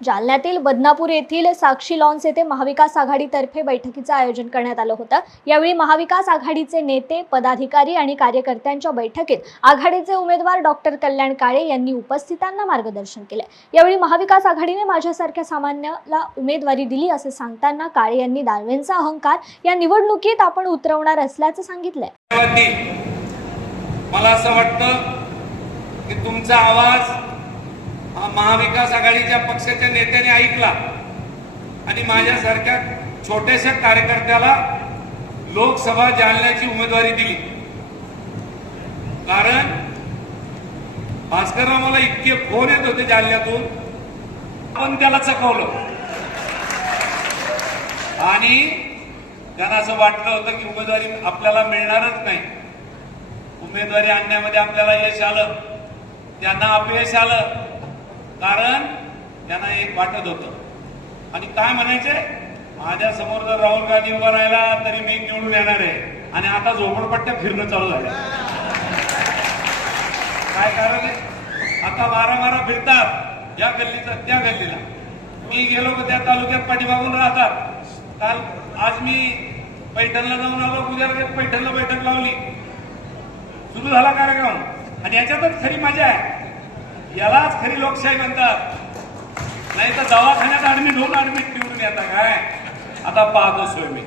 जालन्यातील बदनापूर येथील साक्षी लॉन्स येथे महाविकास आघाडीतर्फे बैठकीचे आयोजन करण्यात आलं होतं। यावेळी महाविकास आघाडीचे नेते, पदाधिकारी आणि कार्यकर्त्यांच्या बैठकीत आघाडीचे उमेदवार डॉक्टर कल्याण काळे यांनी उपस्थितांना मार्गदर्शन केले। यावेळी महाविकास आघाडीने माझ्यासारख्या सामान्याला उमेदवारी दिली असे सांगताना काळे यांनी दानवेंचा अहंकार या निवडणुकीत आपण उतरवणार असल्याचे सांगितले। मला असं वाटतं की तुमचा आवाज महाविकास आघाडीच्या पक्षाच्या नेत्याने ऐकला आणि माझ्यासारख्या छोट्याशा कार्यकर्त्याला लोकसभा जालन्याची उमेदवारी दिली। कारण भास्करराव मला इतके फोन येत होते जालन्यातून, आपण त्याला चकवलं आणि त्यांना असं वाटलं होतं की उमेदवारी आपल्याला मिळणारच नाही। उमेदवारी आणण्यामध्ये आपल्याला यश आलं, त्यांना अपयश आलं, कारण त्यांना एक वाटत होतं आणि काय म्हणायचे, माझ्या समोर जर राहुल गांधी उभा राहिला तरी मी निवडून येणार आहे आणि आता झोपडपट्ट्या फिरणं चालू झालं। काय कारण आहे, आता वारा फिरतात या गल्लीचा त्या गल्लीला। मी गेलो की त्या तालुक्यात पाठीमागून राहतात। काल आज मी पैठणला जाऊन आलो, उद्या पैठणला बैठक लावली, सुरू झाला कार्यक्रम आणि याच्यातच खरी मजा आहे। यालाच खरी लोकशाही म्हणतात, नाही तर दवाखान्यात ऍडमिट निवडून येता काय। आता पाहतोय मी